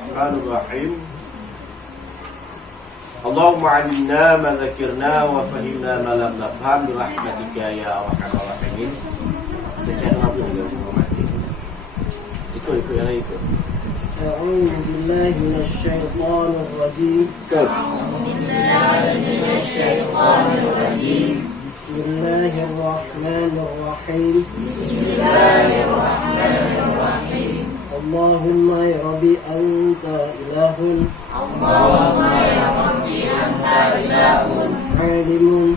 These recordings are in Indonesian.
Bismillahirrahmanirrahim. Allahumma 'allimna ma dzakirna wa fahimna ma lam nafham bi rahmatika ya arhamar rahimin. Itu yang itu. أعوذ بالله من الشيطان الرجيم. بسم الله الرحمن الرحيم. اللهم يا ربي أنت إله. عالم.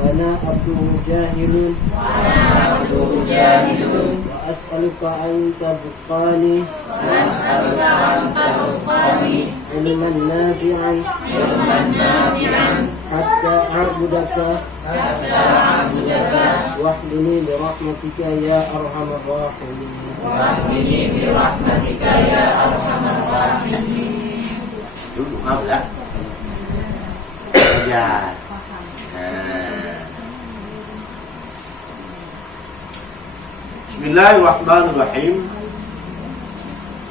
وأنا عبده جاهل. وأسألك أن تبقاني علما نافعا حتى أعبدك واحمني برحمتك يا أرحم الراحمين. Duduk mau lah. Belajar. Bismillahirrahmanirrahim.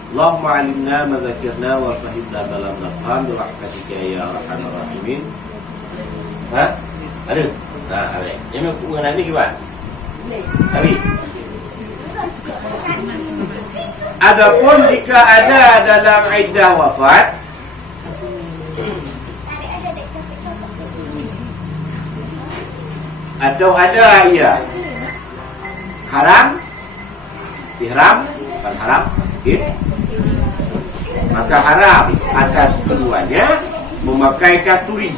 Allahumma 'allimna ma dzakirna wa fahimna ma lam nafham bi rahmatika ya arhamar rahimin. Ada? Ada. Ini mengenai ini gimana? Hari. Adapun jika ada dalam iddah wafat atau ada ia haram, ihram, bukan haram, maka haram atas keduanya memakai kasturi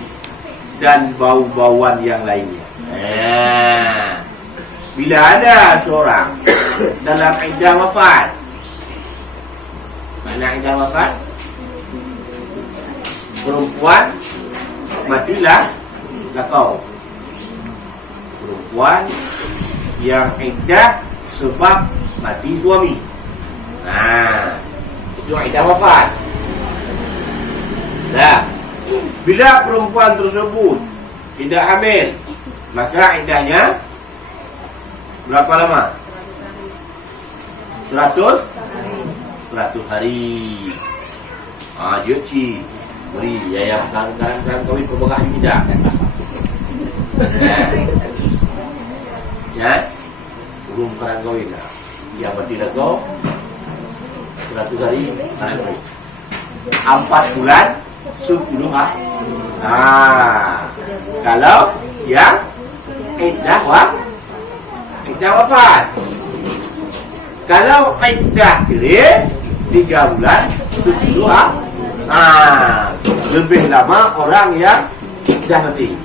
dan bau-bauan yang lainnya. Bila ada seorang dalam iddah wafat, mana iddah wafat? Perempuan matilah kau. Perempuan yang iddah sebab mati suami. Itu iddah wafat. Nah, bila perempuan tersebut tidak hamil, maka iddahnya berapa lama? 100 hari. Dia cik beri yang sekarang kawin perbagah tidak. Ya, belum sekarang kawin. Yang mati dah kau 100 hari. 4 bulan 10 hari. Kalau yang iddah wafat. Kalau iddah kira 3 bulan 10 hari. Lebih lama orang yang iddah mati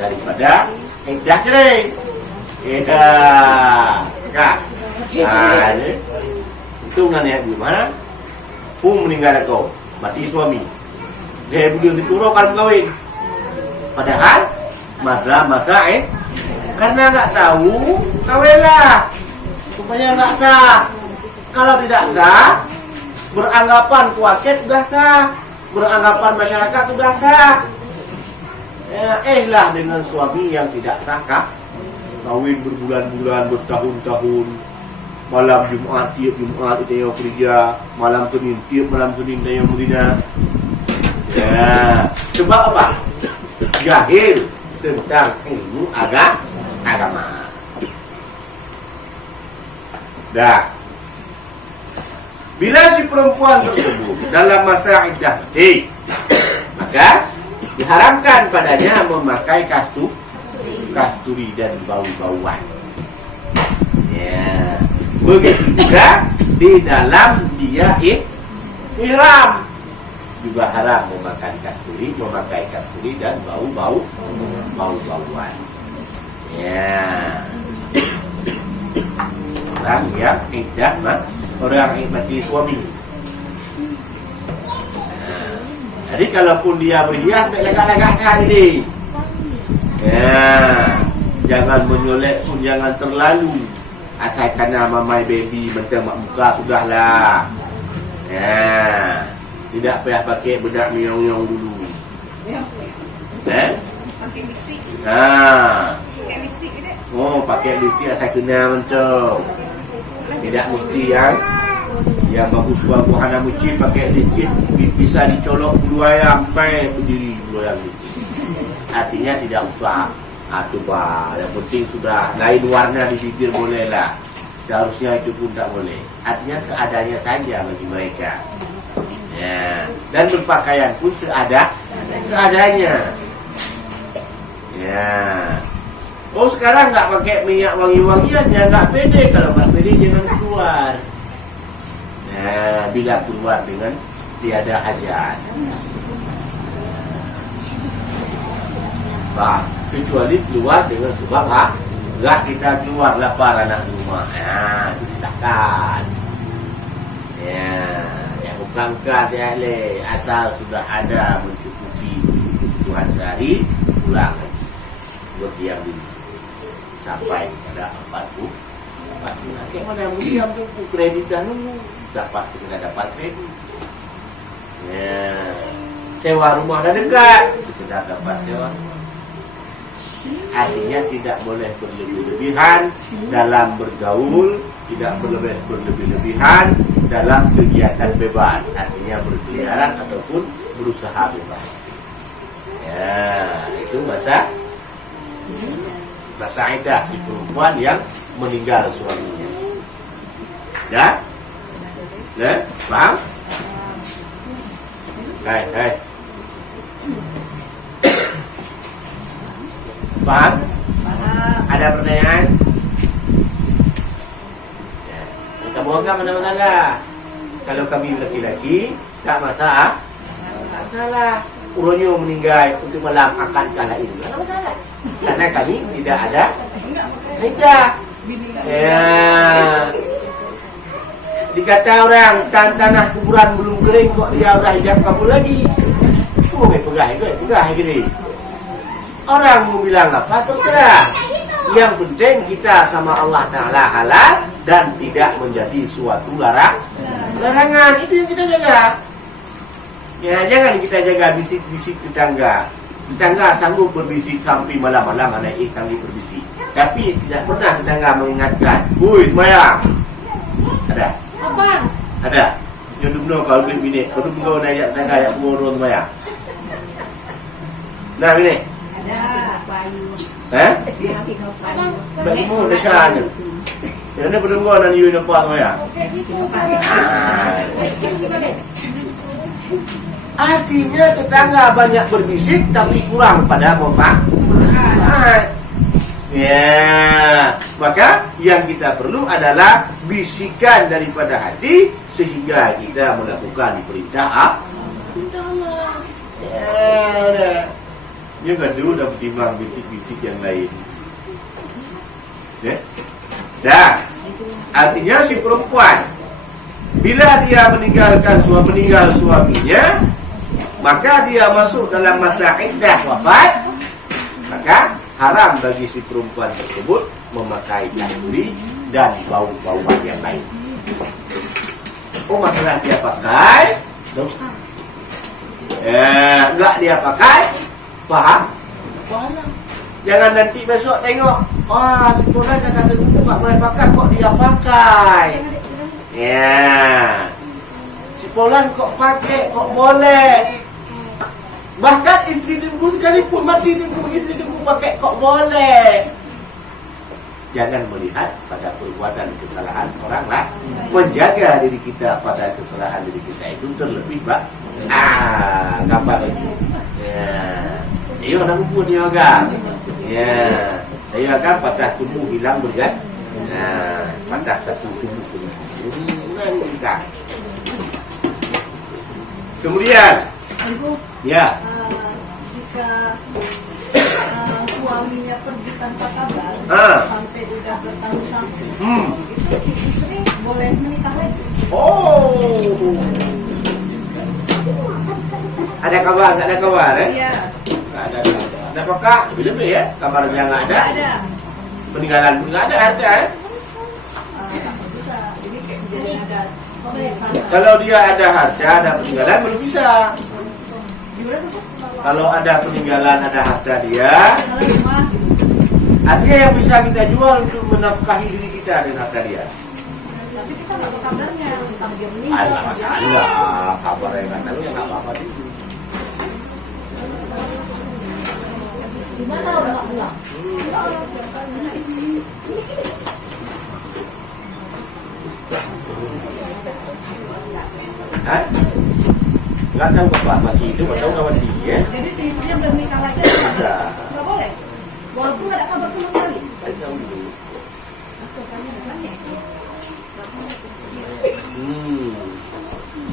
daripada iddah kering. Hitungan ya gimana? Meninggal kau, mati suami. Dia belum diturunkan kawin. Padahal masa karena nggak tahu kawinlah supaya nggak sah. Kalau tidak sah, beranggapan kuaket sudah sah, beranggapan masyarakat sudah sah. Lah dengan suami yang tidak sah kah? Kawin berbulan-bulan, bertahun-tahun. Malam Jumat, tiap Jumat kita yang kerja. Malam Senin, tiap malam Senin kita yang kerja. Sebab apa? Jahil tentang ilmu agama. Dah. Bila si perempuan tersebut dalam masa iddah, maka diharamkan padanya memakai kasturi dan bau-bauan. Begitu juga di dalam dia ihram juga haram memakai kasturi dan bau-bauan. Orang yang iddah orang yang mati suami. Jadi kalaupun dia berhias, legak-legakkan ini. Jangan menyolek pun jangan terlalu. Asal kerana mamai baby mentang mak muka sudahlah. Tidak payah pakai bedak miong-miong dulu. Pakai lipstick. Pakai lipstick tidak? Oh, pakai lipstick asal kena mentang. Tidak mesti yang Yang bagus-bagus hana muci pakai licin bisa dicolok bulu ayam sampai berdiri bulu ayam itu. Artinya tidak usah atuba. Yang penting sudah lain warna di bibir boleh lah. Seharusnya itu pun tak boleh. Artinya seadanya saja bagi mereka. Ya. Dan berpakaian pun seadanya. Ya. Oh sekarang nggak pakai minyak wangi-wangian ya nggak pede. Kalau nggak pede jangan keluar. Nah, bila keluar dengan tiada hajat. Bah, kecuali keluar dengan sebab enggak kita keluar lapar anak rumah. Nah, itu silakan. Ya, yang bukan ya le, asal sudah ada mencukupi kebutuhan sehari, pulang. Berdiam dulu sampai ada 40. Kayak mana yang diam tu kreditan tu dapat sekedar dapat kredit. Ya. Sewa rumah dah dekat, sekedar dapat sewa. Artinya tidak boleh berlebih-lebihan dalam bergaul, tidak boleh berlebih-lebihan dalam kegiatan bebas, artinya berkeliaran ataupun berusaha bebas. Ya, itu masa iddah si perempuan yang meninggal suaminya. Ya? Ya? Paham? Hai. Paham? Ada pertanyaan? Ya. Moga-moga mana-mana. Kalau kami laki-laki, tak masalah. Masalah. Uronyo meninggal untuk malam akan kalah ini. Tak masalah. Karena kami tidak ada iddah. Ya. Dikata orang tanah kuburan belum kering kok dia udah hijab kamu lagi. Oh, pegah gini. Orang mau bilang apa terserah. Yang penting kita sama Allah Ta'ala halal dan tidak menjadi suatu larangan. Itu yang kita jaga. Ya, jangan kita jaga bisik-bisik tetangga. Tetangga sanggup berbisik sampai malam-malam anak kami berbisik. Tapi tidak pernah tetangga mengingatkan. Woi, semayang. Ada? Apa? Ada. Jodoh no kalau bini. Kalau kau naik tetangga yang burung semayang. Nah ini. Ada. Bayu. Baik mo dah siya. Yan na belum ko nan yun pa semayang. Artinya tetangga banyak berbisik tapi kurang pada manfaat. Ya, maka yang kita perlu adalah bisikan daripada hati sehingga kita melakukan perintah Allah. Ya, dia gaduh dan bertimbang bintik-bintik yang lain. Ya, dah. Artinya si perempuan bila dia meninggal suaminya, maka dia masuk dalam masa iddah wafat, maka haram bagi si perempuan tersebut memakai kanduri dan bau-bauan yang lain. Oh, masalah dia pakai dosa. Enggak dia pakai, paham? Jangan nanti besok tengok, si Polan kata terbuka tak boleh pakai, kok dia pakai. Ya, si Polan kok pakai, kok boleh. Bahkan istri tunggu sekalipun mati tunggu istri tunggu pakai kok boleh. Jangan melihat pada perbuatan kesalahan orang lah. Menjaga diri kita pada kesalahan diri kita itu terlebih gambar lagi. Ya, ayo nak pun dia agak. Ya, saya agak patah tumbuh hilang bergan. Nah, patah satu tumbuh kita. Kemudian, ya. Jika suaminya pergi tanpa kabar sampai udah bertahun-tahun, itu si istri boleh menikah lagi. Oh, ada kabar? Nggak ada kabar? Iya. Nggak ada kabar. Ada apakah? Lebih-lebih ya? Kabarnya nggak ada? Ada. Peninggalan pun nggak ada harta ya? Bisa. Jadi ada pemeriksaan. Kalau dia ada harta, ada peninggalan belum bisa. Kalau ada peninggalan, ada harta dia, artinya yang bisa kita jual untuk menafkahi diri kita dengan harta dia. Tapi kita nggak tahu kabarnya tentang dia meninggal. Nggak masalah, kabar yang nggak tahu ya nggak apa-apa itu. Gimana udah nggak pulang? Hah? Nggak tahu bapak masih hidup atau nggak mati ya? Jadi si istrinya belum nikah lagi, nggak boleh. Walaupun nggak ada kabar sama sekali. Saya tahu dulu.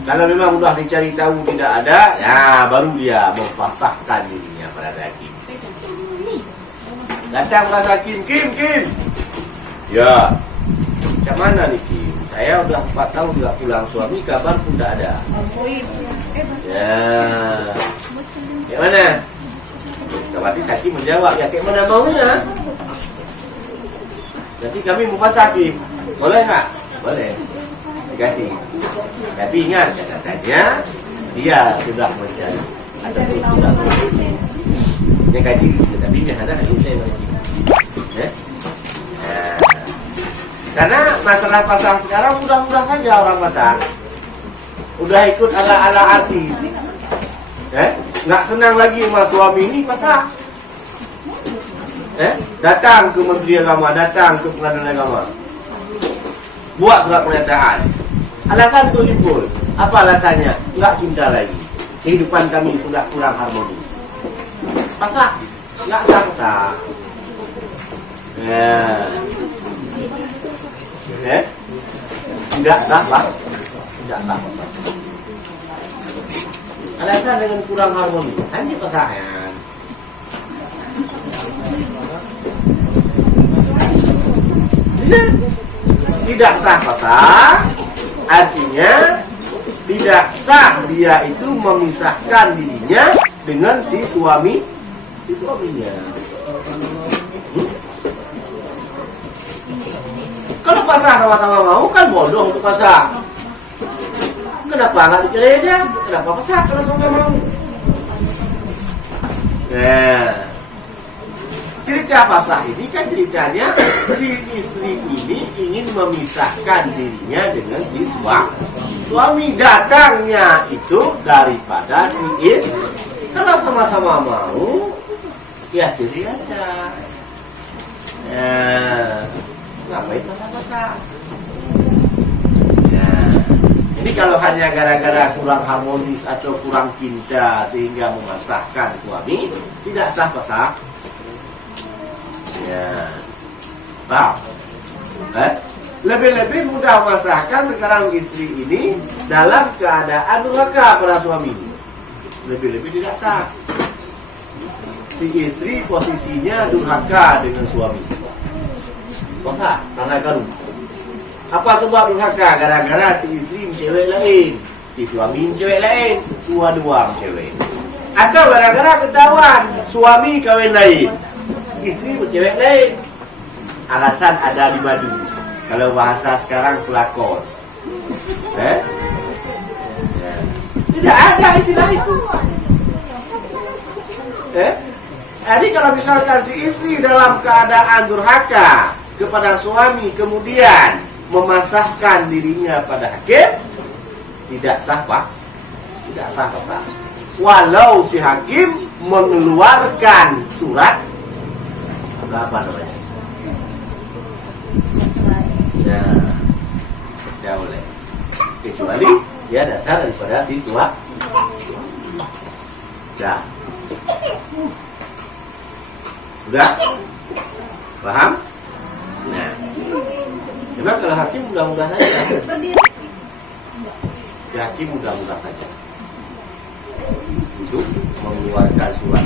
Kalau memang udah dicari tahu tidak ada, ya baru dia memfasahkan dirinya pada hakim. Datang pada hakim, Kim. Ya, macam mana nih Kim? Saya udah 4 tahun nggak pulang, suami kabar pun tidak ada. Ya, kayak mana? Berarti hakim menjawab, ya kayak mana maunya? Nanti kami mufasakin, boleh nggak? Boleh, dikasih. Tapi ingat katanya dia sudah mencari ataupun sudah mencari. Dia kaji, tapi dia ada hasil saya lagi. Karena masalah pasang sekarang mudah-mudah saja orang pasang. Udah ikut ala-ala artis. Nggak senang lagi sama suami ini pasang. Datang ke Menteri Agama, datang ke Pengadilan Agama, buat surat pernyataan. Alasan itu timbul. Apa alasannya? Nggak cinta lagi. Kehidupan kami sudah kurang harmoni. Pasang, nggak sangka. Tidak sah, Pak. Tidak sah. Alasan dengan kurang harmoni. Hanya pasangan. Tidak sah pasang, artinya tidak sah dia itu memisahkan dirinya dengan si suaminya. Kalau pasang sama-sama mau kan bodoh untuk pasang. Kenapa nggak dicerai aja? Kenapa pasang kalau sama mau? Cerita pasah ini kan ceritanya si istri ini ingin memisahkan dirinya dengan si suami. Datangnya itu daripada si istri. Kalau sama-sama mau, ya cerai aja. Ngapain pasang-pasang? Ini kalau hanya gara-gara kurang harmonis atau kurang cinta sehingga memasahkan suami, tidak sah pasang. Wow. Lebih-lebih mudah memasahkan sekarang istri ini dalam keadaan durhaka pada suami. Lebih-lebih tidak sah. Si istri posisinya durhaka dengan suami. Masa karena garu. Apa sebab durhaka? Gara-gara si istri cewek lain, si suami cewek lain, dua-dua cewek. Atau gara-gara ketahuan suami kawin lain, istri bercewek lain. Alasan ada di madu. Kalau bahasa sekarang pelakon. Tidak ada istilah itu. Jadi kalau misalkan si istri dalam keadaan durhaka kepada suami kemudian memasahkan dirinya pada hakim, tidak sah, Pak. Tidak sah, Pak. Walau si hakim mengeluarkan surat apa namanya? Tidak boleh. Kecuali dia dasar daripada siswa. Udah? Paham? Nah, memang kalau hakim mudah-mudahan aja. Ya, hakim mudah-mudahan aja untuk mengeluarkan surat.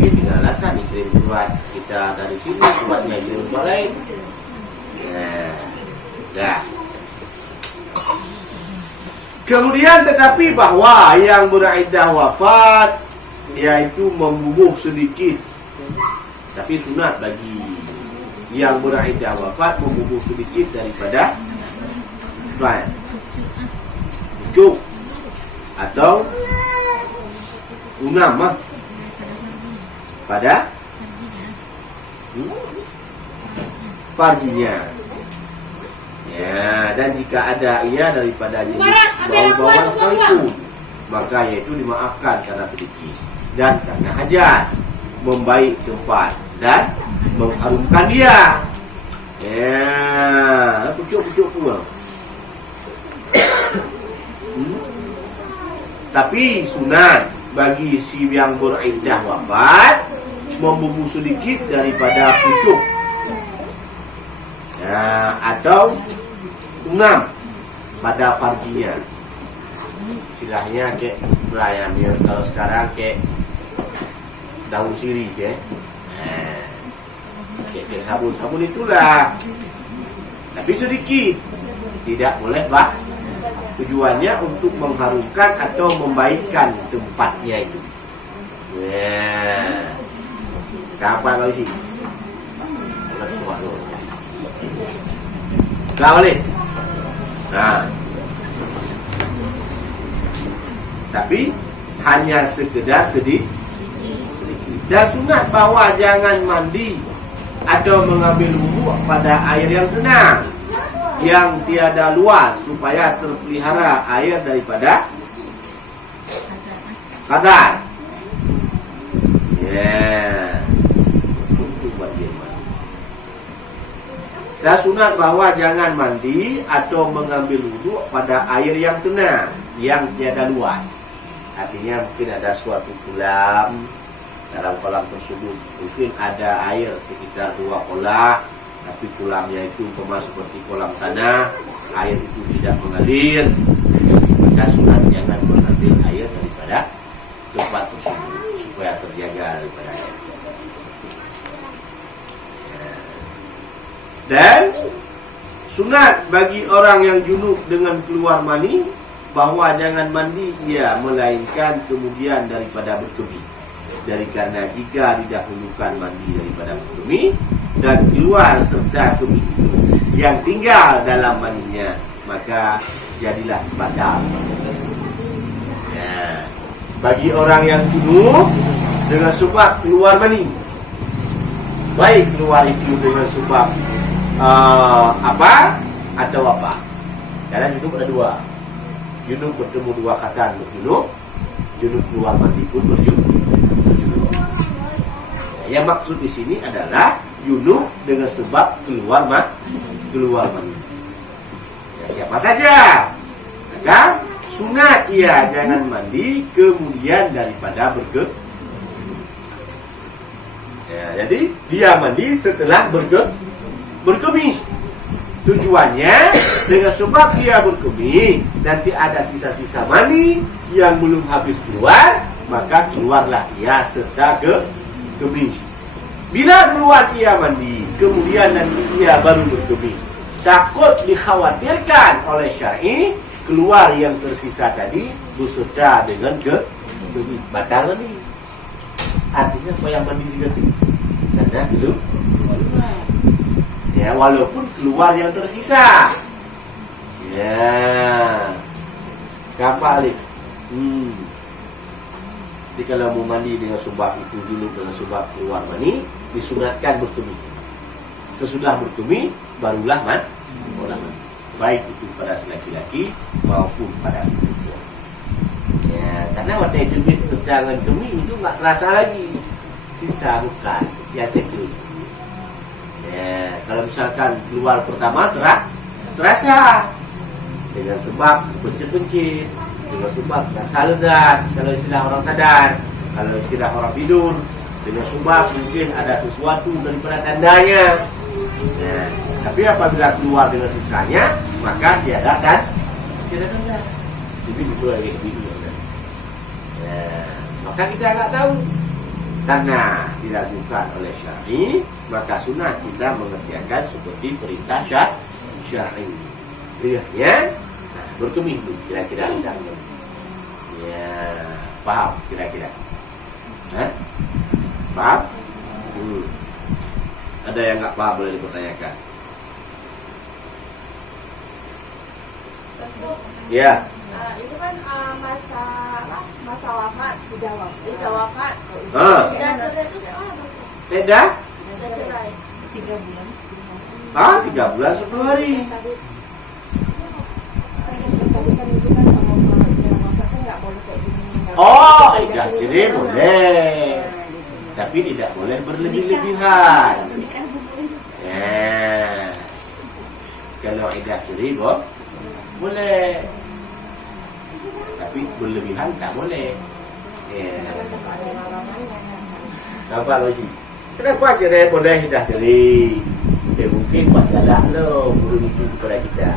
Ini tinggal alasan dikirim surat kita dari sini, suratnya kirim surat lain. Nah, kemudian tetapi bahwa yang beriddah wafat yaitu membubuh sedikit, tapi sunat bagi yang beriddah wafat membubuh sedikit daripada cucuk atau unamah pada farjinya. Ya, Nah, dan jika ada ia daripada jenis bau-bauan sekalipun, maka yaitu dimaafkan karena sedikit dan karena hajat, membaik tempat dan mengharumkan dia. Ya, pucuk-pucuk pula. Tapi sunat bagi si yang beriddah wafat membubuh sedikit daripada pucuk, ya, atau ngam pada farjinya. Istilahnya kayak belayamnya kalau sekarang kayak daun sirih ya. Kayak sabun itulah. Tapi sedikit. Tidak boleh, Pak. Tujuannya untuk mengharumkan atau membaikkan tempatnya itu. Ya. Kapan kali sih? Enggak boleh. Nah. Tapi hanya sekedar sedikit. Dan sunat bahwa jangan mandi atau mengambil wudhu pada air yang tenang, yang tiada luas, supaya terpelihara air daripada kadar. Ya. Untuk bagian mandi. Dan sunat bahwa jangan mandi atau mengambil wudhu pada air yang tenang, yang tiada luas. Artinya mungkin ada suatu kolam. Dalam kolam tersebut mungkin ada air sekitar 2 kolam, tapi kolamnya itu seperti kolam tanah, air itu tidak mengalir. Maka sunat jangan mengambil air daripada tempat tersebut supaya terjaga daripada air. Dan sunat bagi orang yang junub dengan keluar mani bahwa jangan mandi ia melainkan kemudian daripada berkemih. Dari karena jika didahulukan mandi daripada berkemih dan keluar serta kemih itu yang tinggal dalam maninya, maka jadilah batal. Ya. Bagi orang yang junub dengan sebab keluar mani, baik keluar itu dengan sebab apa atau apa. Karena junub ada 2. Junub bertemu 2 kata berjunub, junub keluar mandi pun berjunub. Yang maksud di sini adalah junub dengan sebab keluar mani. Ya, siapa saja. Maka sunat ia jangan mandi kemudian daripada berkemih. Ya, jadi dia mandi setelah berkemih. Tujuannya dengan sebab dia berkemih nanti ada sisa-sisa mani yang belum habis keluar, maka keluarlah ia serta kemih. Bila keluar ia mandi, kemudian nanti ia baru berkemih, takut dikhawatirkan oleh syar'i keluar yang tersisa tadi beserta dengan kemih. Batal nih. Artinya apa yang mandi diganti? Karena belum. Ya, walaupun keluar yang tersisa. Ya. Kapal nih. Jadi kalau mau mandi dengan sebab itu dulu dengan sebab keluar mani, disunatkan berkemih. Sesudah berkemih barulah mandi. Baik itu pada laki-laki maupun pada perempuan. Ya, karena waktu itu sedangkan kemih itu nggak terasa lagi. Sisa bukan ya sekali. Ya, kalau misalkan keluar pertama terasa dengan sebab pencet-pencet, dengan sebab rasa lezat, kalau istilah orang sadar, kalau istilah orang tidur, dengan sebab mungkin ada sesuatu daripada tandanya. Nah, tapi apabila keluar dengan sisanya, maka tiada tanda. Jadi itu lagi video. Maka kita nggak tahu karena dilakukan oleh syar'i, maka sunat kita mengerjakan seperti perintah syar'i. Lihatnya berkemih dulu kira-kira. Ya, paham kira-kira. Paham? Ada yang nggak paham boleh dipertanyakan. Ya. Itu kan masa wafat, sudah wafat. Dan cerai itu Eda? cerai 3 bulan 10 hari. 3 bulan 10 hari. Oh, idah kiri boleh, tapi tidak boleh berlebih-lebihan. Ya. Kalau idah kiri boleh, tapi berlebihan tak boleh. Ya. Nampak lagi? Kenapa kira boleh idah kiri? Mungkin masalah lo belum itu kepada kita.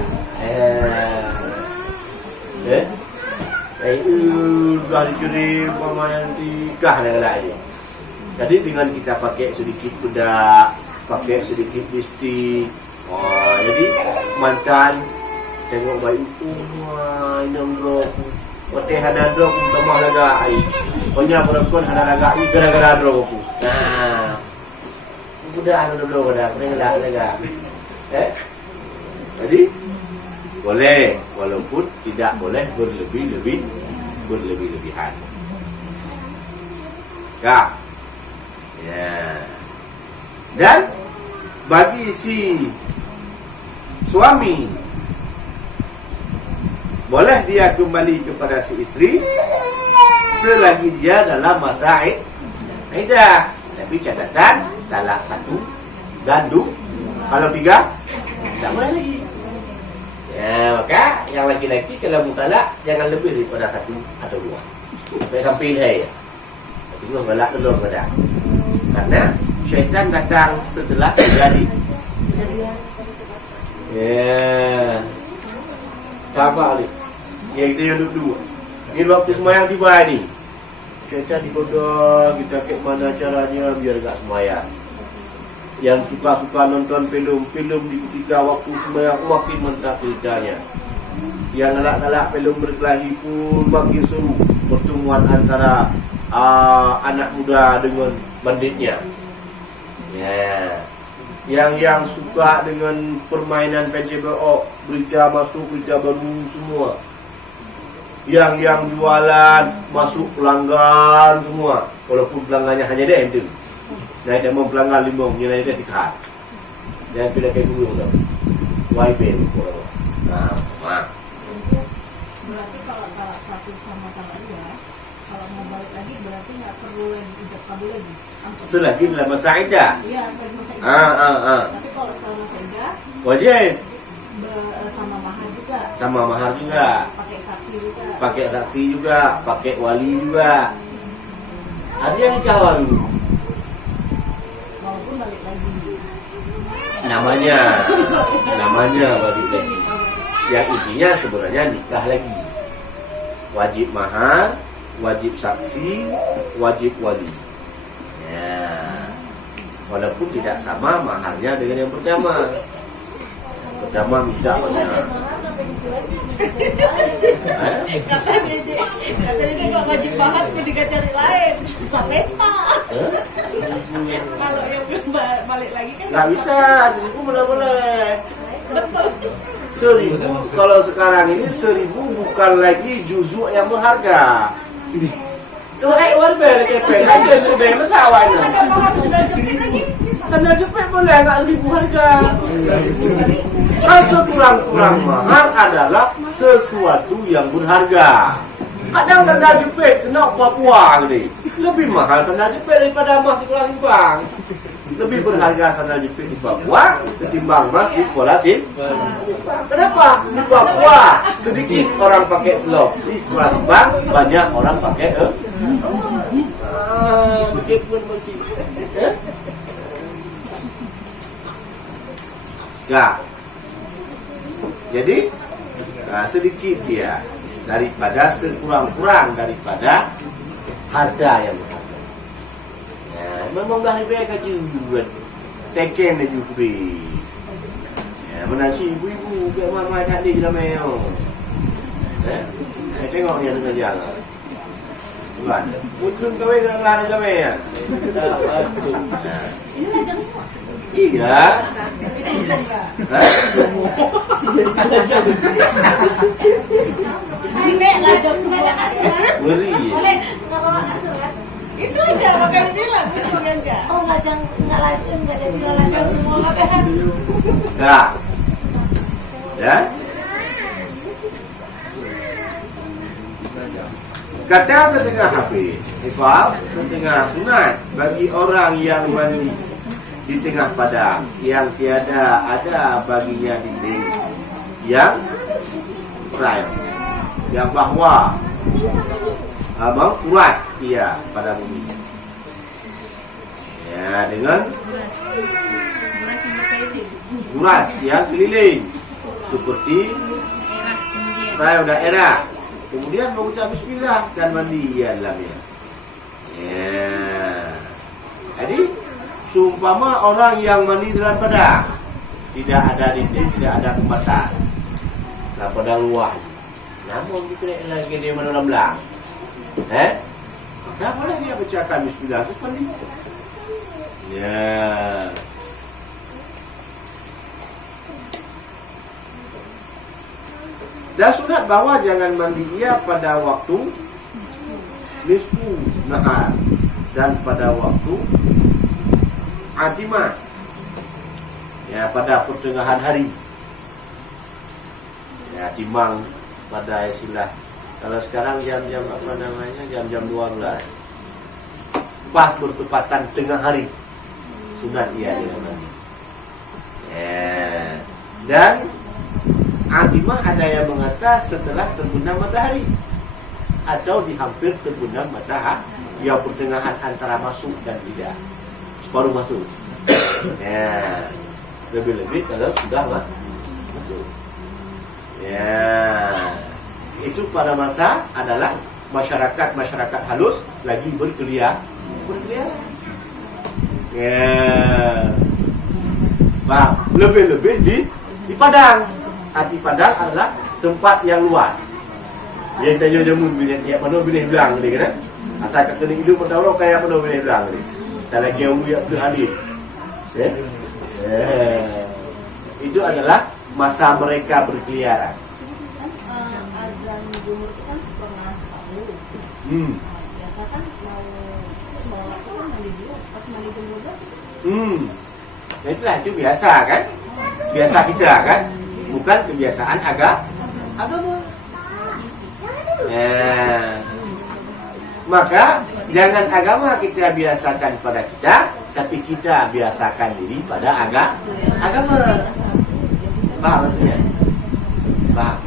Dah dikirim mama nanti kah lain. Jadi dengan kita pakai sedikit bedak, pakai sedikit lipstik. Jadi mantan tengok baik wah ini ndrok. Ote hana ndrok tambah laga ai. Punya perempuan hana laga ni gara-gara ndrok aku. Nah. Sudah dulu dah pernah laga. Jadi boleh walaupun tidak boleh berlebih-lebihan. Ya. Dan bagi si suami boleh dia kembali kepada si istri selagi dia dalam masa iddah. Tapi catatan talak 1 gandu, kalau 3 tak boleh lagi. Ya, maka yang laki-laki kalau mutalak jangan lebih daripada 1 atau 2. Sampai sampai ya. Tapi gua galak dulu pada. Karena syaitan datang setelah terjadi. Ya. Apa ni? Yang kita duduk. Ini waktu sembahyang tiba ni. Syaitan digoda kita ke mana caranya biar tak sembahyang. Yang suka-suka nonton film di ketika waktu sembahyang makin mentah ceritanya. Yang ngelak-ngelak film berkelahi pun makin seru pertemuan antara anak muda dengan banditnya. Ya. Yang suka dengan permainan PJBO, berita masuk, berita baru semua. Yang jualan masuk pelanggan semua, walaupun pelanggannya hanya dia itu. Nah, dia mau pelanggan 5 punya dia tikat. Dan pilih kayak dulu dah. YB orang. Nah. Berarti kalau talak 1 sama talak 2, kalau mau balik lagi berarti nggak perlu lagi ijab kabul lagi. Selagi dalam masa iddah. Iya, selagi masa iddah. Tapi kalau setelah masa iddah wajib sama mahar juga. Sama mahar juga. Pakai saksi juga. Pakai saksi juga, pakai wali juga. Ada yang nikah wali. Walaupun balik lagi. Namanya balik lagi. Yang intinya sebenarnya nikah lagi. Wajib mahar, wajib saksi, wajib wali. Ya. Walaupun tidak sama maharnya dengan yang pertama. Pertama minta banyak. Katanya dia nggak wajib mahar, pun cari lain. Bisa pesta. Kalau yang belum balik lagi kan Nggak bisa, 1.000 boleh. 1.000 kalau sekarang ini 1.000 bukan lagi juzuk yang berharga. Itu kayak warga cepet aja lebih masalah ini. Karena cepet boleh nggak 1.000 harga. Rasa kurang-kurang mahar adalah sesuatu yang berharga. Kadang sandal jepit kena Papua ni lebih mahal sandal jepit daripada emas di Kuala Lumpur. Lebih berharga sandal jepit di Papua ketimbang emas di Kuala Lumpur. Kenapa? Di Papua sedikit orang pakai slop, di Kuala Lumpur banyak orang pakai begitu pun bersih. Ya. Jadi sedikit dia daripada sekurang-kurang daripada harga yang berharga. Ya, memang dah lebih kaji juga. Teken dia juga. Ya, menasi ibu-ibu ke mama tak di dalam meo. Saya tengok dia dengan jalan. Bukan. Muncul kawin dengan lari dalam meo. ini lajang semua. Iya. Ini lajang semua. Beri. Boleh nggak bawa kasur kan? Itu udah makanya bilang itu enggak. Oh nggak jadi lajang semua kan? Nah. Ya. Kata setengah hafiz, setengah sunat bagi orang yang mandi di tengah padang yang tiada ada baginya dinding yang frame, yang bahwa abang kuras ia pada bumi. Ya, dengan kuras yang keliling seperti frame daerah. Kemudian mengucap bismillah dan mandi ya dalamnya. Ya. Jadi seumpama orang yang mandi dalam padang, tidak ada dinding, tidak ada pembatas, nah padang luar. Namun kita lagi dia mana belang, maka boleh dia bacakan bismillah itu mandi. Ya. Dan sunat bahwa jangan mandi ia pada waktu nisfu nahar dan pada waktu atimah, ya pada pertengahan hari. Ya timang pada istilah kalau sekarang jam-jam apa namanya jam-jam 12 pas bertepatan tengah hari sunat ia dengan mandi. Ya. Dan atimah ada yang mengata setelah terbenam matahari atau di hampir terbenam matahari, ya pertengahan antara masuk dan tidak, separuh masuk. Ya, lebih-lebih kalau sudah masuk. Ya, itu pada masa adalah masyarakat halus lagi berkeliaran. Ya, bah, lebih-lebih di padang. Hati padang adalah tempat yang luas. Yang tanya jamun bila tiap mana boleh bilang ni kan? Atau kena hidup bertaruh kayak mana boleh bilang ni. Tak lagi yang mulia tu hadir. Itu adalah masa mereka berkeliaran. Azan zuhur itu kan setengah 1. Biasa kan mau sholat itu kan mandi dulu, pas mandi jam 12. Itulah itu biasa kan? Biasa kita kan? Bukan kebiasaan agama. Maka jangan agama kita biasakan pada kita, tapi kita biasakan diri pada agama. Paham maksudnya? Paham?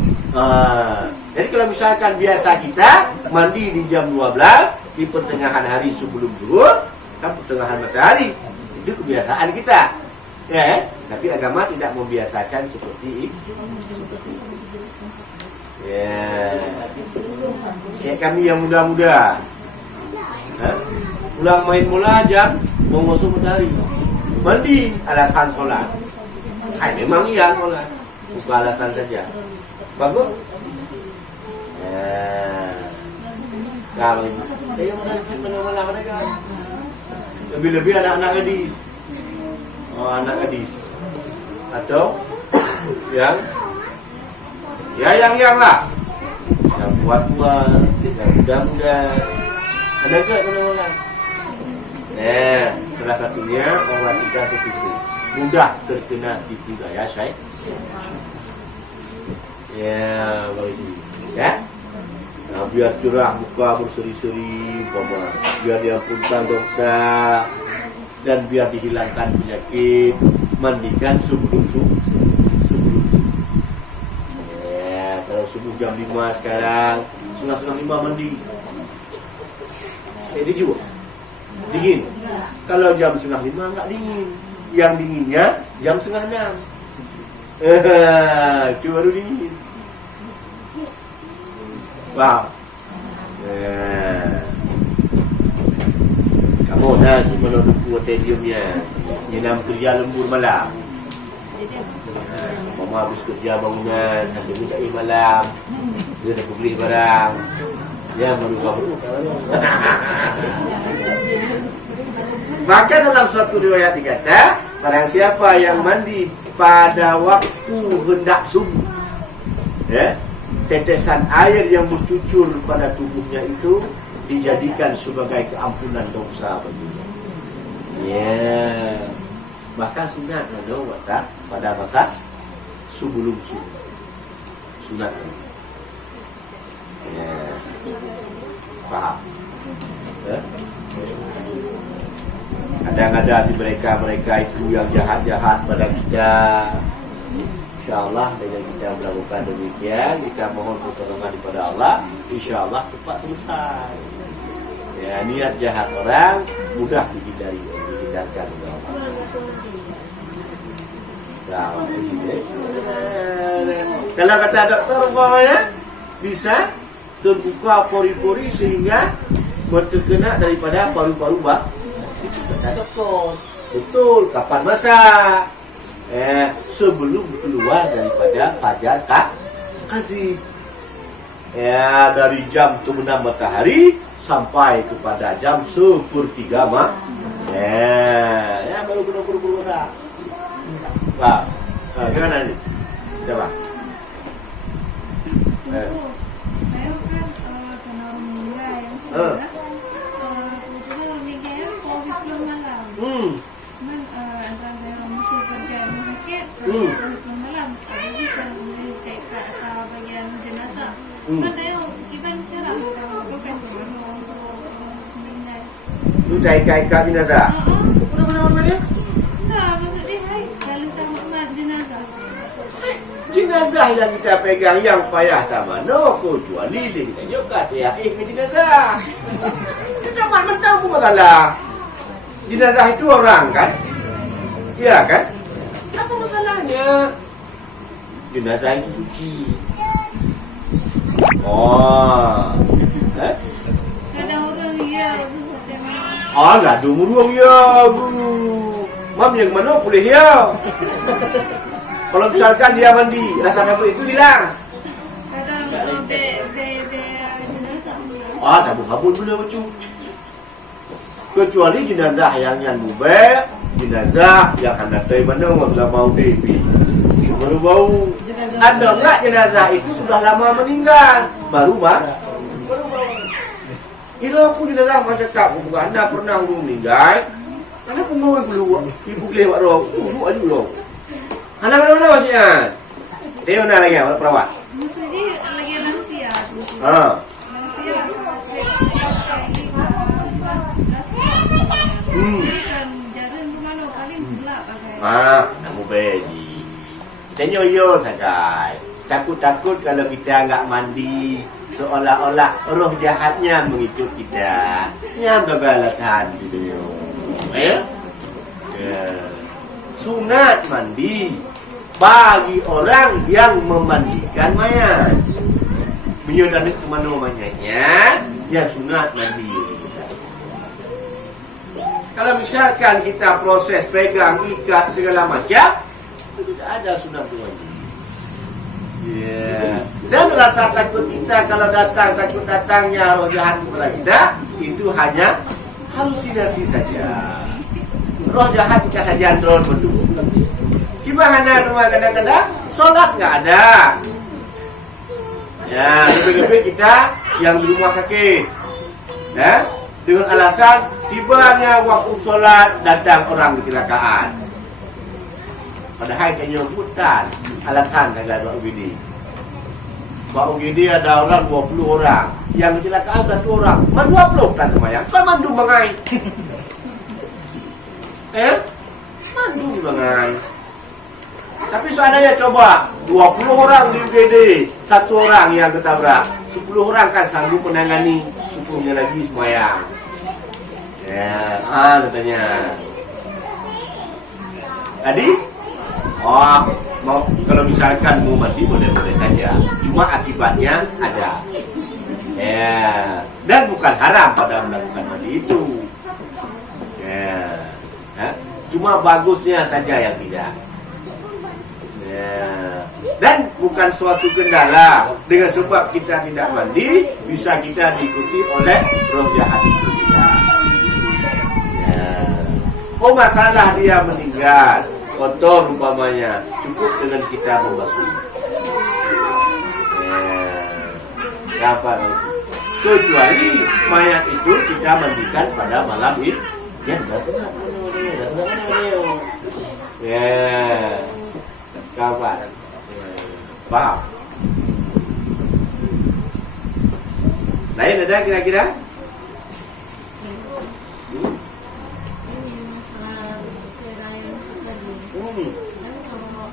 Jadi kalau misalkan biasa kita mandi di jam 12 di pertengahan hari sebelum zuhur, kan pertengahan matahari, itu kebiasaan kita. Ya, tapi agama tidak membiasakan seperti itu. Ya, kami yang muda-muda, pulang main bola jam mau masuk matahari, mandi alasan sholat. Memang iya sholat, bukan alasan saja. Bagus. Kalau lebih-lebih anak-anak gadis. Anak gadis atau yang lah yang buat-buat, yang muda-muda, ada ke mana-mana. Salah satunya orang kita tertipu, mudah terkena tipu daya syaitan. Ya, begitu. Ya. Nah, biar cerah muka berseri-seri, biar diampunkan dosa dan biar dihilangkan penyakit, mandikan sebelum subuh. Ya, kalau subuh jam 5 sekarang, setengah 5 mandi. Ini juga dingin. Kalau jam setengah 5 enggak dingin. Yang dinginnya jam setengah 6. Itu baru dingin. Wow. Kamu dah semua dukung stadiumnya. Nyenam kerja lembur malam. Mama habis kerja bangunan, sampai minta malam. Dia dah beli barang. Ya, baru kamu. Maka dalam suatu riwayat dikata, barang siapa yang mandi pada waktu hendak subuh, ya, tetesan air yang bercucur pada tubuhnya itu dijadikan sebagai keampunan dosa baginya. Ya, bahkan sunat pada masa sebelum subuh. Sunat. Ya. Paham? Kadang-kadang di mereka itu yang jahat-jahat pada kita. InsyaAllah dengan kita melakukan demikian, kita mohon pertolongan kepada Allah, InsyaAllah cepat selesai. Ya, niat jahat orang mudah dihindarkan oleh Allah. Kalau kata dokter umpamanya bisa terbuka pori-pori sehingga terkena daripada paru-paru bak. Itu kata dokter. Betul. Kapan masa? Sebelum keluar daripada fajar kasih. Ya, dari jam terbenam matahari sampai kepada jam 1/3 ya baru benar-benar. Wah, gimana nih? Coba. Saya kan kena orang meninggal yang sebenarnya kebetulan meninggalnya COVID belum malam. Cuman antara saya orang masih kerja di sakit, COVID belum malam. Ada juga kayak atau bagian jenazah. Cuman saya gimana cara bukan orang meninggal. Lu kayak jenazah. Berapa dia? Enggak, maksudnya kalau sama jenazah. Jenazah yang kita pegang yang payah tamano kecuali kita juga ya ke jenazah. Kita mentang pun masalah. Jenazah itu orang kan? Iya kan? Apa masalahnya? Jenazah itu suci. Oh. Kadang orang iya. Enggak ada murung ya, guru. Mam yang mana boleh ya? Kalau misalkan dia mandi, rasa dapur itu hilang. Kadang jenazah. Tak habun boleh macam. Kecuali jenazah yang mubah, jenazah yang hendak dari mana enggak mau depi. Baru bau. Ada enggak jenazah itu sudah lama meninggal, baru bau. Itu aku jenazah macam tak bukan anda pernah meninggal. Karena pengawal dulu ibu lewat roh, dulu aja dulu. Anak mana maksudnya? Dia mana lagi? Mana perawat? Maksudnya lagi lansia. Lansia. Jadi kan jalan kemana paling gelap pakai. Kamu beji. Kita nyoyo saja. Takut-takut kalau kita enggak mandi, seolah-olah roh jahatnya mengikut kita. Yang kegalatan gitu. Sunat mandi bagi orang yang memandikan mayat. Menyodani kemana mayatnya, ya sunat mandi. Kalau misalkan kita proses pegang, ikat segala macam, itu tidak ada sunat mandi. Dan rasa takut kita kalau datangnya roh jahat kepada kita, itu hanya halusinasi saja. Roh jahat kita saja drone mendukung. Gimana rumah kadang-kadang sholat nggak ada. Ya, lebih-lebih kita yang di rumah sakit, ya, dengan alasan tibanya waktu sholat datang orang kecelakaan. Padahal kayaknya hutan, alatan kagak Pak UGD. Pak UGD ada orang 20 orang, yang kecelakaan 1 orang, man 20 kan semayang, kan mandu mangai. Mandu banget. Tapi seandainya coba 20 orang di UGD, 1 orang yang ketabrak, 10 orang kan sanggup menangani, 10-nya lagi semayang. Ya, katanya. Tadi, mau kalau misalkan mau mati boleh-boleh saja, cuma akibatnya ada. Ya, dan bukan haram pada melakukan mandi itu. Ya. Cuma bagusnya saja yang tidak. Dan bukan suatu kendala. Dengan sebab kita tidak mandi, bisa kita diikuti oleh roh jahat itu kita. Masalah dia meninggal, kotor umpamanya, cukup dengan kita membasuh. Kapan? Kecuali mayat itu kita mandikan pada malam ini. Kapan? Paham? Lain ada kira-kira? Ini masalah kerajaan tadi. Kan kalau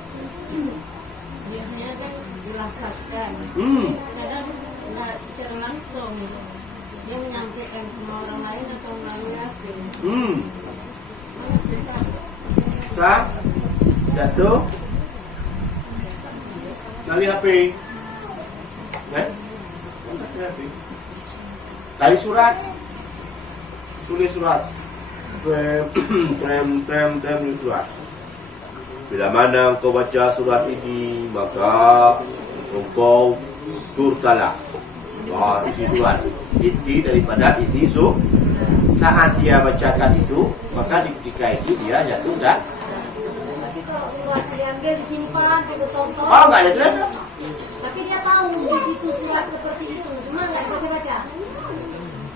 biasanya kan dilafazkan. Kadang nggak secara langsung dia menyampaikan sama orang lain atau melalui hati. Bisa Sah, jatuh, dari HP, kan? Dari surat, tulis surat, trem surat. Bila mana engkau baca surat ini, maka engkau tursalah. Isi surat, inti daripada isi surat. Saat dia bacakan itu, maka di ketika itu dia jatuh dah. tapi kalau surat diambil disimpan pakai tonton. Oh, enggak jatuh. Tapi dia tahu di situ surat seperti itu, cuma nggak baca-baca.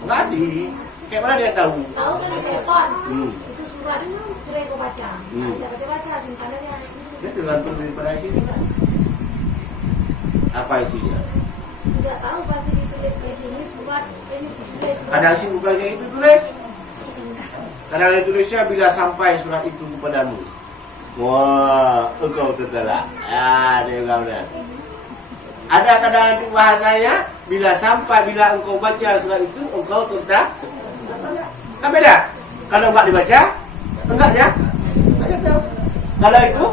Enggak sih. Kayak mana dia tahu? Tahu kan di telepon, itu surat sering kau baca. Tidak baca-baca, simpanannya. Dia tergantung daripada ini. Apa isinya? Tidak tahu pasti ditulis kayak gini surat ini ditulis. Kadang sih bukan kayak itu tulis. Kadang dia tulisnya bila sampai surat itu kepadamu. Wah, engkau tertelak. Dia bilang dah. Ada kadang nanti bahasanya bila engkau baca surat itu engkau tertelak. Kan beda. Kalau enggak dibaca, enggak ya? Kalau itu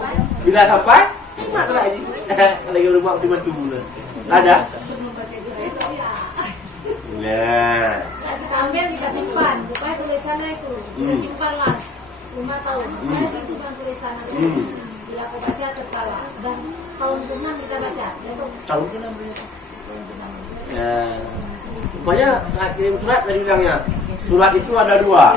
bila sampai, enggak tertelak aja. Lagi rumah tiba-tiba mula. Ada? Nah. Kita ambil kita simpan, supaya tulisannya itu kita simpan lah 5 tahun. Itu kan tulisannya. Bila aku baca tersalah dan tahun depan kita baca. Tahun ke 6 Supaya saat kirim surat tadi bilangnya surat itu ada 2.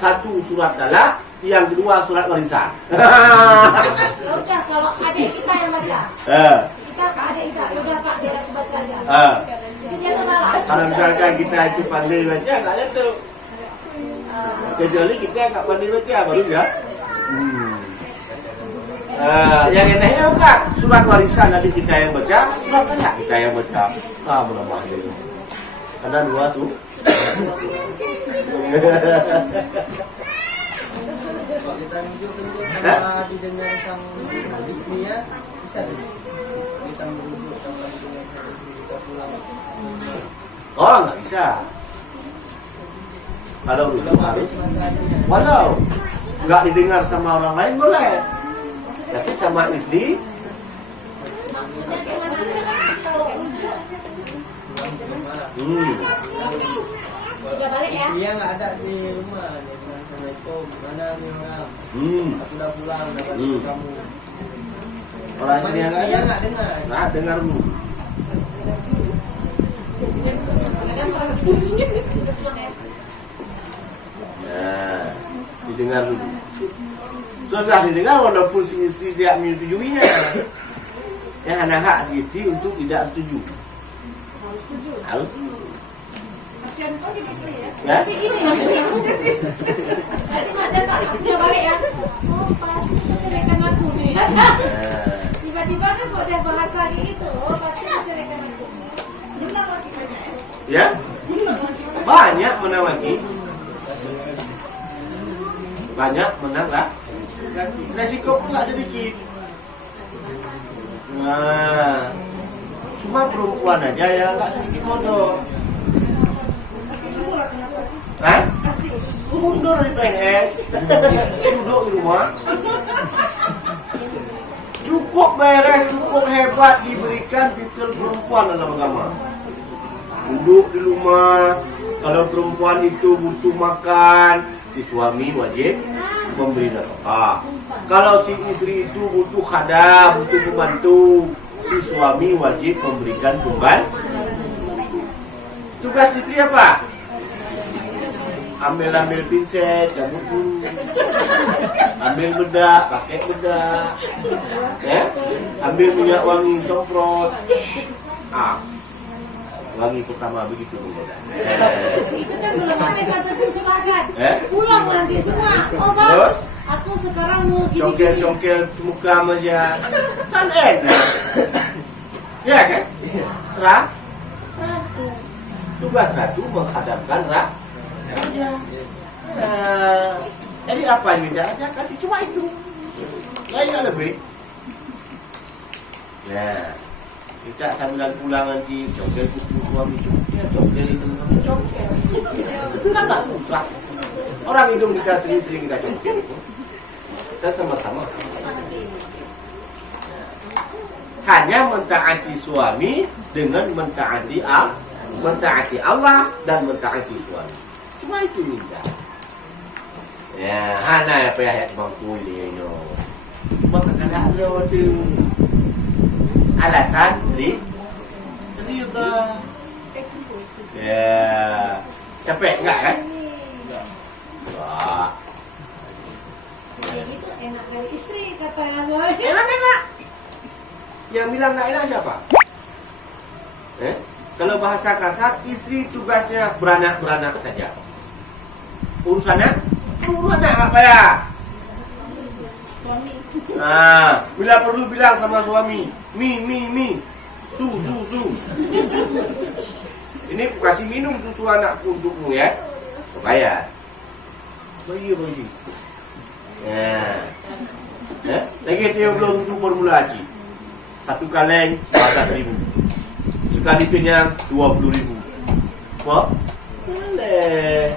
Satu surat talak, yang kedua surat warisan. Ya udah kalau adik kita yang baca. Kita ke adik kita, ya udah Kak biar aku baca aja. Itu dia tersalah. Kalau misalkan kita itu pandai baca, enggak jatuh. Kecuali kita enggak pandai baca, baru ya. Yang enaknya bukan surat warisan nanti kita yang baca, surat talak kita yang baca. Berapa itu? Ada 2 su. Kalau kita tunjuk-tunjuk sama didengar sang istri ya, bisa kita menunjuk sama didengar sang istri kita pulang. Oh, nggak bisa. Kalau itu harus, walau nggak didengar sama orang lain boleh, tapi sama istri. Maksudnya gimana kalau udah balik ya? Dia nggak ada di rumah, dia bilang assalamualaikum, mana nih orang? Aku udah pulang, dapat kamu. Orang sini yang nggak dengar. Nggak dengar lu. Nah, didengar dulu. Sudah didengar walaupun si istri tidak menyetujuinya. Yang ada hak si istri untuk tidak setuju. Harus. Ya? Tapi gini, nanti ada Kak, aku udah balik ya. Oh, pasti menceraikan aku nih. Tiba-tiba kan kok udah bahasa gitu, oh pasti menceraikan aku. Ya? Banyak menawaki. Banyak menang lah. Resiko pula sedikit. Nah, cuma perempuan aja yang nggak sedikit bodoh. Hah? Mundur di PNS, duduk di rumah. Cukup beres, cukup hebat diberikan titel perempuan dalam agama. Duduk di rumah. Kalau perempuan itu butuh makan, si suami wajib memberi nafkah. Kalau si istri itu butuh khadam, butuh pembantu, si suami wajib memberikan tumbal. Tugas istri apa? Ambil pinset, cabut dulu. Ambil bedak, pakai bedak. Ya? Ambil minyak wangi, semprot. Wangi pertama begitu. Itu kan belum sampai satu sepakat. Pulang nanti semua. Oh bang, Terus? aku sekarang mau gini. Congkel-congkel muka aja. Kan enak. Ya kan? Terang? Tugas tugas ratu menghadapkan raja. Jadi apa yang dia ajarkan? Cuma itu. Lainnya lebih. Nah, kita sambil pulang nanti congkel kuku suami congkel, congkel itu congkel. Kan tak susah. Orang hidup kita sering-sering kita congkel itu. Kita sama-sama. Hanya mentaati suami dengan mentaati Allah dan mentaati suami. Cuma itu minta. Ya, hana apa ya mampu ini no. Maka kada ada waktu alasan ternyata. Ya, capek enggak kan? Wah. Kayak gitu enak dari istri kata suami. Enak. Yang bilang nggak enak siapa? Kalau bahasa kasar, istri tugasnya beranak saja. Urusannya apa ya? Suami. Nah, bila perlu bilang sama suami, mi, su. Ini aku kasih minum susu anakku untukmu ya. Bayar. Bagi. Ya. Lagi dia belum untuk formula haji. 1 kaleng 14.000. Sekali kenyang 20.000. Kok? Boleh.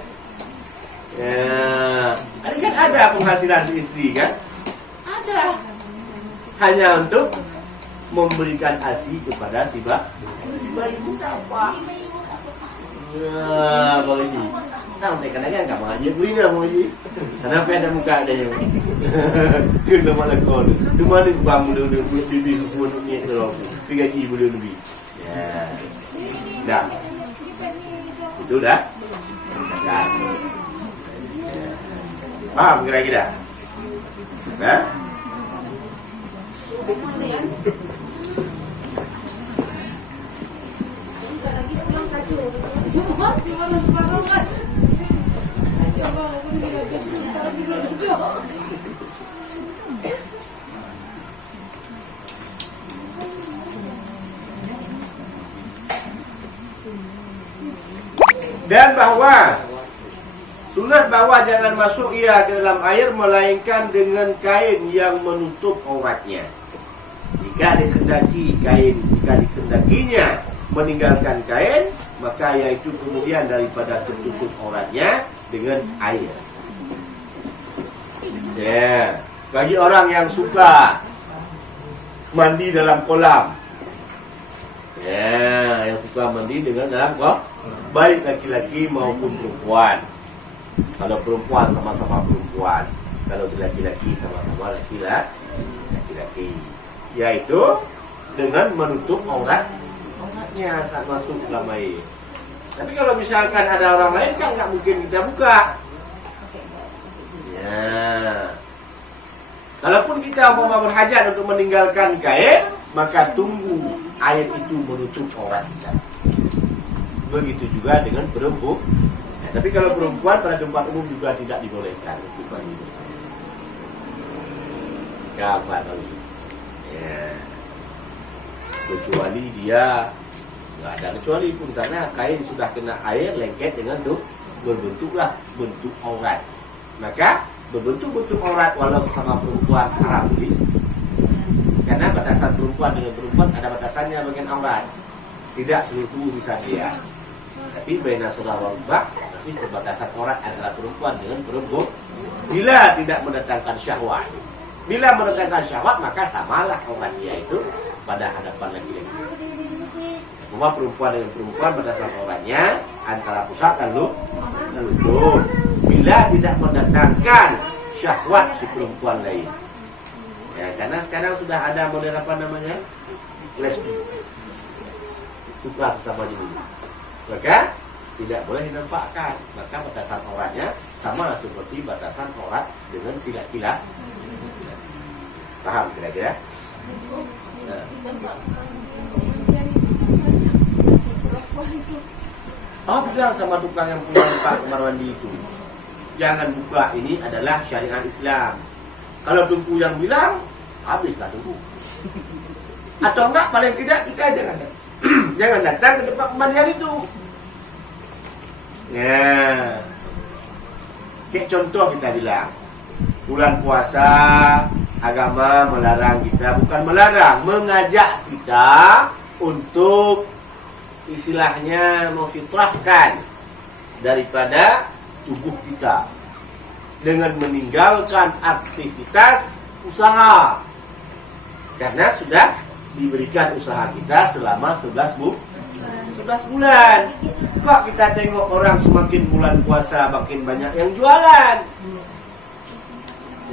Ya. Ini kan ada penghasilan istri kan? Ada. Hanya untuk memberikan ASI kepada si ibu apa? Ya, polisi. Sampai kadang-kadang nggak mengajar kuliner polisi. Karena ada muka ada yang. Kita malah kau. Cuma ni kamu dulu bibi pun ni terus. 3 kilo boleh lebih. Ya. Dah. Itu dah. Dah. Paham kira-kira? Dah. Dan bahwa sunat bahwa jangan masuk ia ke dalam air melainkan dengan kain yang menutup auratnya. Jika dikehendakinya meninggalkan kain, maka yaitu kemudian daripada tertutup auratnya dengan air. Ya, bagi orang yang suka mandi dalam kolam, ya, yang suka mandi dengan dalam kolam, baik laki-laki maupun perempuan. Kalau perempuan sama-sama perempuan, kalau laki-laki sama-sama laki-laki, yaitu dengan menutup auratnya saat masuk dalam air. Tapi kalau misalkan ada orang lain kan nggak mungkin kita buka. Ya. Kalaupun kita mau berhajat untuk meninggalkan kain, maka tunggu air itu menutup aurat kita. Begitu juga dengan perempuan. Tapi kalau perempuan pada tempat umum juga tidak dibolehkan untuk mandi. Kapan lagi? Ya. Kecuali dia nggak ada kecuali pun karena kain sudah kena air lengket dengan tuh berbentuklah bentuk aurat. Maka berbentuk aurat walau sama perempuan haram ini. Karena batasan perempuan dengan perempuan ada batasannya bagian aurat. Tidak seluruh bisa dia. Tapi baina surah wal bak masih perbatasan aurat antara perempuan dengan perempuan. Bila tidak mendatangkan syahwat. Bila mendatangkan syahwat maka samalah aurat dia itu pada hadapan laki-laki. Semua perempuan dengan perempuan berdasarkan auratnya antara pusat dan lutut. Bila tidak mendatangkan syahwat si perempuan lain. Ya, karena sekarang sudah ada model apa namanya? Lesbi. Suka bersama jenis. Maka tidak boleh dinampakkan. Maka batasan auratnya sama seperti batasan aurat dengan si laki-laki. Paham kira-kira? Nah. Oh, bilang sama tukang yang punya tempat kamar mandi itu, jangan buka, ini adalah syariat Islam. Kalau tunggu yang bilang, habislah tunggu. Atau enggak, paling tidak kita jangan datang ke tempat pemandian itu. Ya. Kayak contoh kita bilang, bulan puasa, agama melarang kita, bukan melarang, mengajak kita untuk istilahnya memfitrahkan daripada tubuh kita dengan meninggalkan aktivitas usaha, karena sudah diberikan usaha kita selama 11 bulan. Kok kita tengok orang semakin bulan puasa makin banyak yang jualan.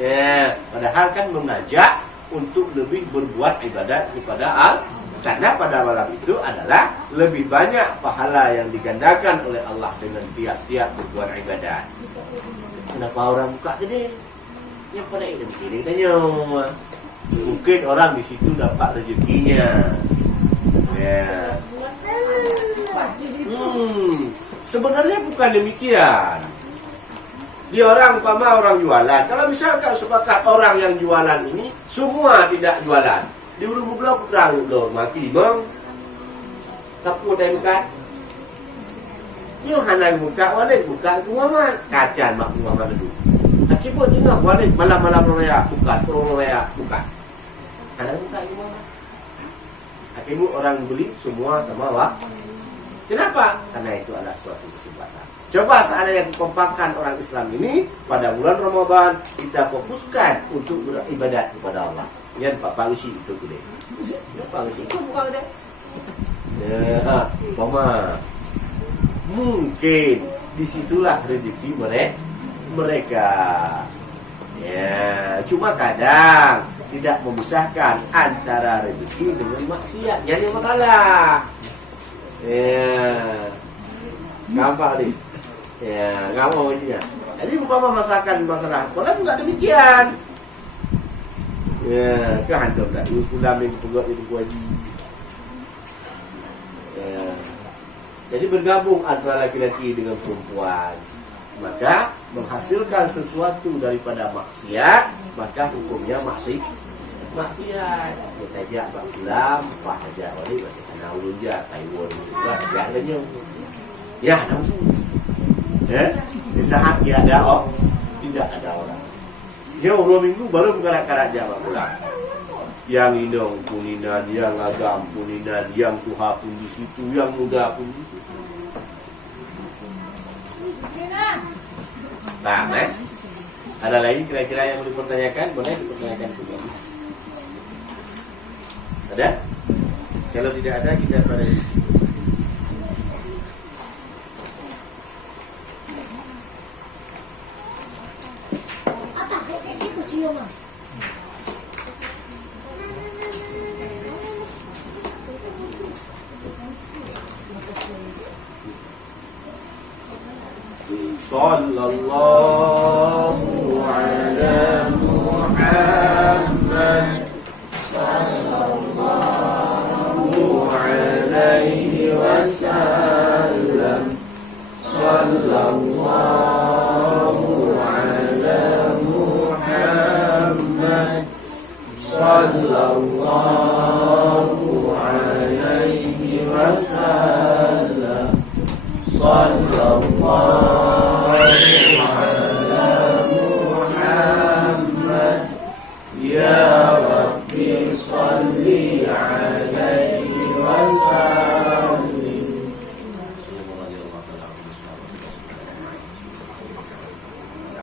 Ya, padahal kan mengajak untuk lebih berbuat ibadat kepada Allah, karena pada malam itu adalah lebih banyak pahala yang digandakan oleh Allah dengan tiap-tiap berbuat ibadat. Kenapa orang buka gede? Yang pada itu begini tanya. Mungkin orang di situ dapat rezekinya. Ya. Sebenarnya bukan demikian. Dia orang umpama orang jualan. Kalau misalkan sepakat orang yang jualan ini semua tidak jualan, di ulu belah putrang lo mati bang. Tapu tengkat. Yo hanai buka wale buka semua kacan mak Muhammad itu. Akibat tengah wale malam-malam raya buka, raya buka. Hanai buka semua. Akibat orang beli semua sama wak. Kenapa? Karena itu adalah suatu kesempatan. Coba seandainya dikompakkan orang Islam ini pada bulan Ramadan, kita fokuskan untuk beribadat kepada Allah. Yang Pak Usi itu gede. Pak Usi itu bukan gede. Ya, Mama. Mungkin disitulah rezeki mereka. Ya, cuma kadang tidak memisahkan antara rezeki dengan maksiat. Jadi makalah. Ya, gampang nih. Ya, nggak mau ini ya. Jadi bukan masakan masalah. Kalau juga demikian. Ya, kehantam dah. Pulang minggu pegot itu wajib. Ya. Jadi bergabung antara laki-laki dengan perempuan, maka menghasilkan sesuatu daripada maksiat, maka hukumnya maksiat. Kita ajak bak pulang, apa saja wali bagi sana ulun je, Taiwan Islam ajak aja. Ya, langsung. Di saat dia ada tidak ada orang. Dia orang minggu baru berkarat-karat dia bak pulang. Yang indong puninan, yang agam puninan, yang tuha pun di situ, yang muda pun di situ. Nah, ada lagi kira-kira yang mau dipertanyakan? Boleh dipertanyakan juga. Ada? Kalau tidak ada, kita pada Sallallahu ala Muhammad sallallahu alaihi wasallam.